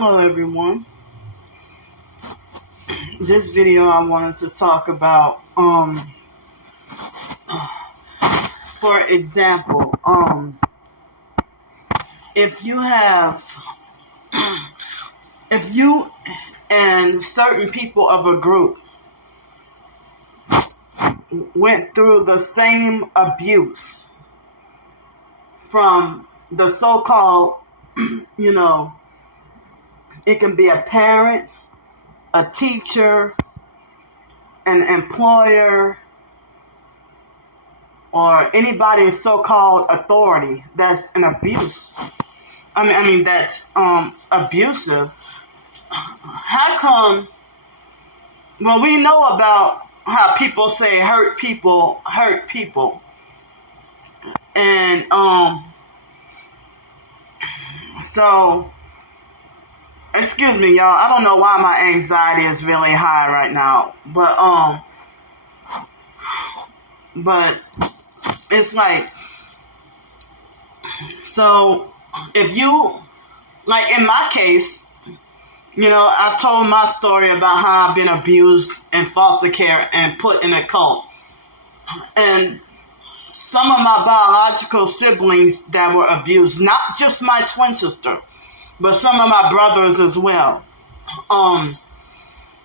Hello everyone. This video I wanted to talk about for example, if you and certain people of a group went through the same abuse from the so-called, it can be a parent, a teacher, an employer, or anybody in so-called authority that's an abuse. That's abusive. How come? Well, we know about how people say hurt people, and so. Excuse me, y'all. I don't know why my anxiety is really high right now, but it's like, so if you, like in my case, I told my story about how I've been abused in foster care and put in a cult, and some of my biological siblings that were abused, not just my twin sister, but some of my brothers as well.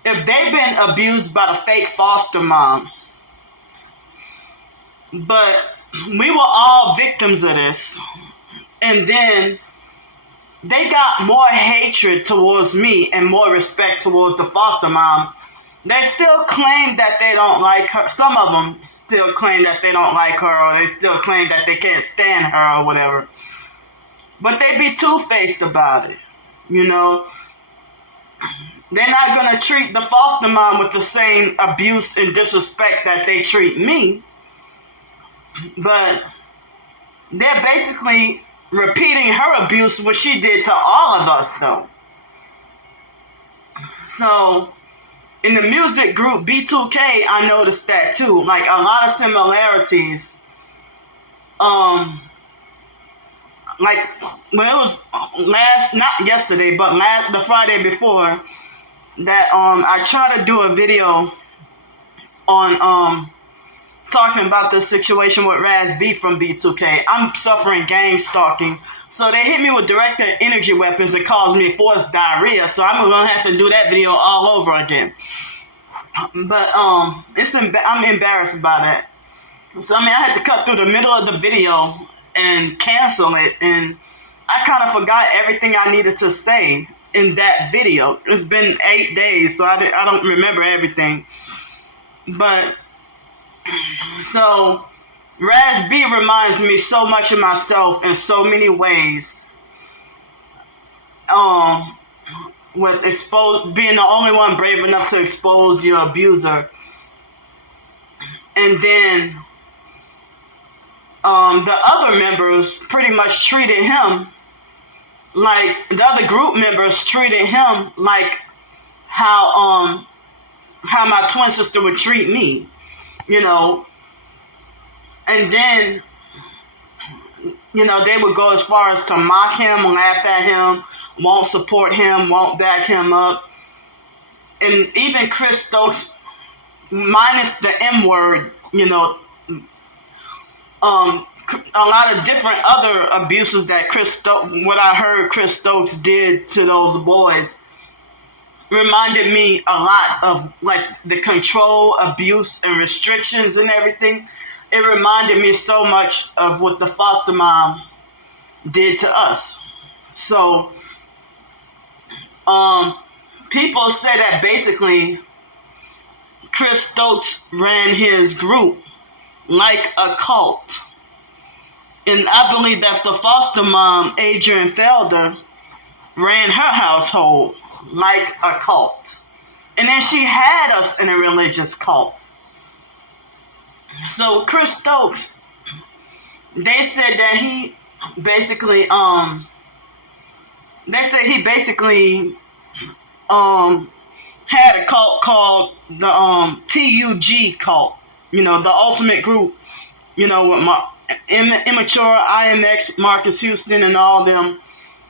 If they've been abused by the fake foster mom, but we were all victims of this, and then they got more hatred towards me and more respect towards the foster mom. They still claim that they don't like her. Some of them still claim that they don't like her, or they still claim that they can't stand her or whatever. But they be two-faced about it, They're not going to treat the foster mom with the same abuse and disrespect that they treat me. But they're basically repeating her abuse, what she did to all of us, though. So, in the music group B2K, I noticed that, too. Like, a lot of similarities. It was not yesterday, but the Friday before, that I tried to do a video on talking about the situation with Raz B from B2K. I'm suffering gang stalking, so they hit me with direct energy weapons that caused me forced diarrhea, so I'm gonna have to do that video all over again. But I'm embarrassed by that. So I had to cut through the middle of the video and cancel it, and I kind of forgot everything I needed to say in that video. It's been 8 days, so I don't remember everything. But so Raz B reminds me so much of myself in so many ways. With being the only one brave enough to expose your abuser, and then the other members pretty much treated him like the other group members treated him like how my twin sister would treat me, and then they would go as far as to mock him, laugh at him, won't support him, won't back him up, and even Chris Stokes, minus the M word, a lot of different other abuses that what I heard Chris Stokes did to those boys reminded me a lot of like the control, abuse, and restrictions and everything. It reminded me so much of what the foster mom did to us. So, people say that basically Chris Stokes ran his group like a cult. And I believe that the foster mom, Adrian Felder, ran her household like a cult. And then she had us in a religious cult. So Chris Stokes, they said that he basically, had a cult called the TUG cult. The ultimate group, with my Immature, IMX, Marcus Houston, and all them,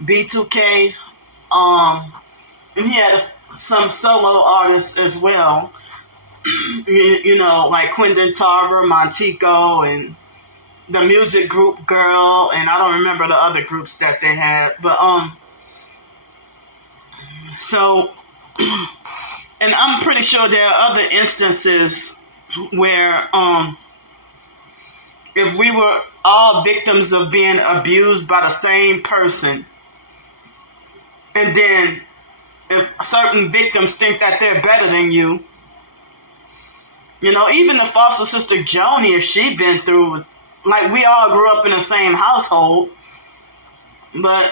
B2K, And he had some solo artists as well. You know, like Quentin Tarver, Montego, and the music group Girl, and I don't remember the other groups that they had. But so, and I'm pretty sure there are other instances where if we were all victims of being abused by the same person, and then if certain victims think that they're better than you, you know, even the foster sister Joni, if she'd been through, like, we all grew up in the same household, but,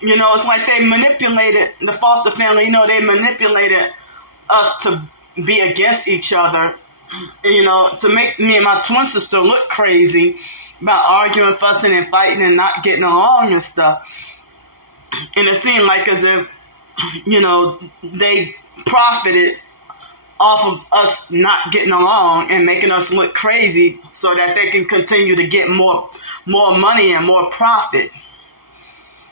you know, it's like they manipulated the foster family, you know, they manipulated us to be against each other, you know, to make me and my twin sister look crazy about arguing, fussing, and fighting and not getting along and stuff. And it seemed like as if, you know, they profited off of us not getting along and making us look crazy so that they can continue to get more money and more profit.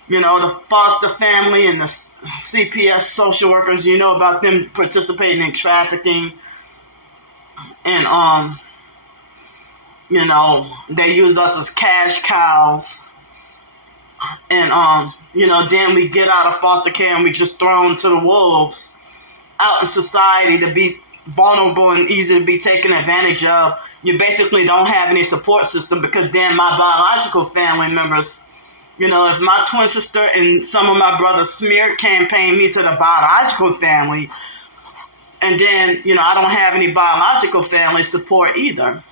You know, the foster family and the CPS social workers, you know about them participating in trafficking. And, you know, they use us as cash cows. And, you know, then we get out of foster care and we just thrown to the wolves out in society to be vulnerable and easy to be taken advantage of. You basically don't have any support system, because then my biological family members, you know, if my twin sister and some of my brothers smear campaign me to the biological family, and then, you know, I don't have any biological family support either.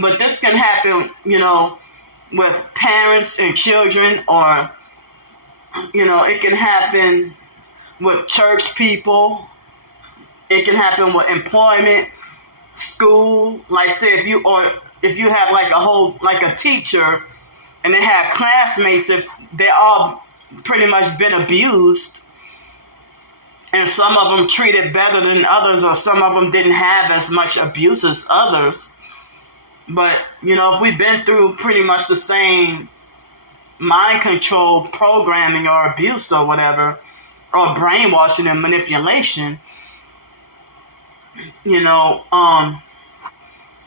But this can happen, you know, with parents and children, or, you know, it can happen with church people. It can happen with employment, school. Like, say if you have like a teacher, and they have classmates, if they all pretty much been abused, and some of them treated better than others, or some of them didn't have as much abuse as others. But, you know, if we've been through pretty much the same mind control programming or abuse or whatever, or brainwashing and manipulation, you know, I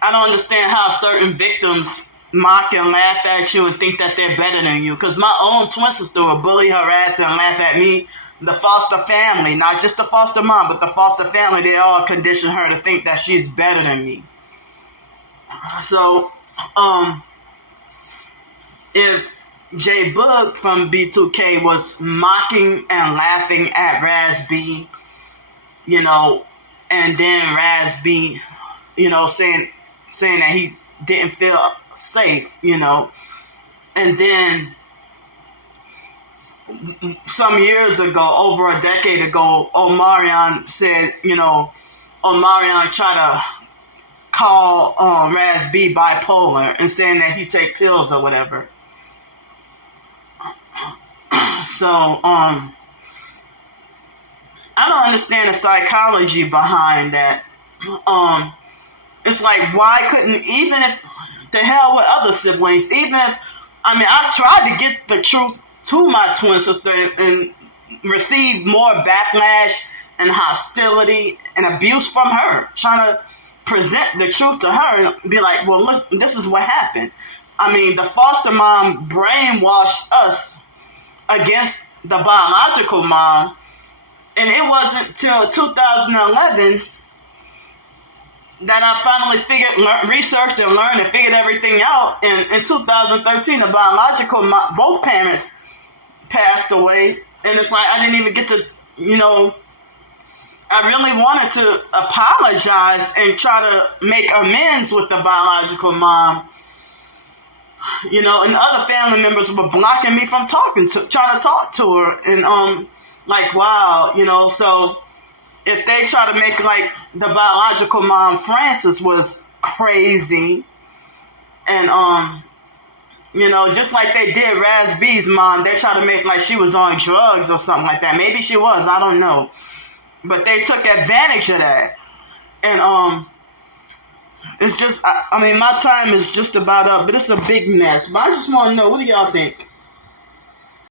don't understand how certain victims mock and laugh at you and think that they're better than you. Because my own twin sister will bully, harass, and laugh at me. The foster family, not just the foster mom, but the foster family, they all condition her to think that she's better than me. So, if J Boog from B2K was mocking and laughing at Raz B, you know, and then Raz B, you know, saying that he didn't feel safe, you know, and then some years ago, over a decade ago, Omarion said, you know, Omarion tried to call Raz B bipolar and saying that he take pills or whatever. So, I don't understand the psychology behind that. It's like, why couldn't, even if, the hell with other siblings, even if, I mean, I tried to get the truth to my twin sister and received more backlash and hostility and abuse from her, trying to present the truth to her and be like, well, listen, this is what happened. I mean, the foster mom brainwashed us against the biological mom, and it wasn't till 2011 that I finally researched and learned and figured everything out. And in 2013, the biological mom, both parents passed away, and it's like I didn't even get to, you know, I really wanted to apologize and try to make amends with the biological mom, you know, and other family members were blocking me from trying to talk to her, and like, wow, you know. So if they try to make like the biological mom Frances was crazy, and you know, just like they did Raz B's mom, they try to make like she was on drugs or something like that. Maybe she was, I don't know. But they took advantage of that. And it's just, I mean, my time is just about up, but it's a big mess. But I just want to know, what do y'all think?